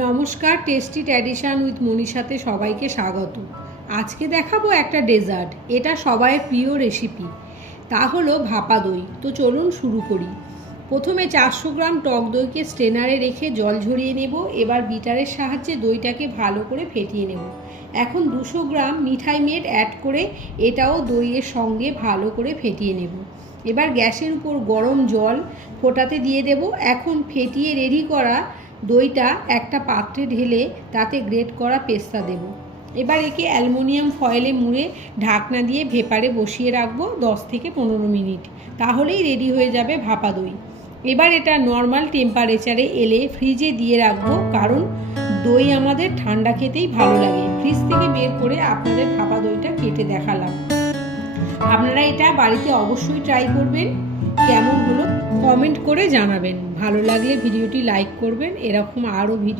নমস্কার, tasty tradition with মনীষাতে সবাইকে স্বাগত। আজকে দেখাবো একটা ডেজার্ট। এটা সবাই প্রিয় রেসিপি, তা হলো ভাপা দই। তো চলুন শুরু করি। প্রথমে 400 গ্রাম টক দইকে স্ট্রেনারে রেখে জল ঝরিয়ে নেব। এবার বিটারের সাহায্যে দইটাকে ভালো করে ফেটিয়ে নেব। এখন 200 গ্রাম মিঠাই মেড অ্যাড করে এটাও দইয়ের সঙ্গে ভালো করে ফেটিয়ে নেব। এবার গ্যাসের উপর গরম জল ফোটাতে দিয়ে দেব। এখন ফেটিয়ে রেডি করা দইটা একটা পাত্রে ঢেলে তাতে গ্রেট করা পেস্তা দেব। এবার একে অ্যালুমিনিয়াম ফয়েলে মুড়ে ঢাকনা দিয়ে ভেপারে বসিয়ে রাখবো 10 থেকে 15 মিনিট। তাহলেই রেডি হয়ে যাবে ভাপা দই। এবার এটা নর্মাল টেম্পারেচারে এলে ফ্রিজে দিয়ে রাখবো, কারণ দই আমাদের ঠান্ডা খেতেই ভালো লাগে। ফ্রিজ থেকে বের করে আপনাদের ভাপা দইটা কেটে দেখালাম। আপনারা এটা বাড়িতে অবশ্যই ট্রাই করবেন। কেমন হলো কমেন্ট করে জানাবেন। ভালো লাগলে ভিডিওটি লাইক করবেন। এরকম আরও ভিডিও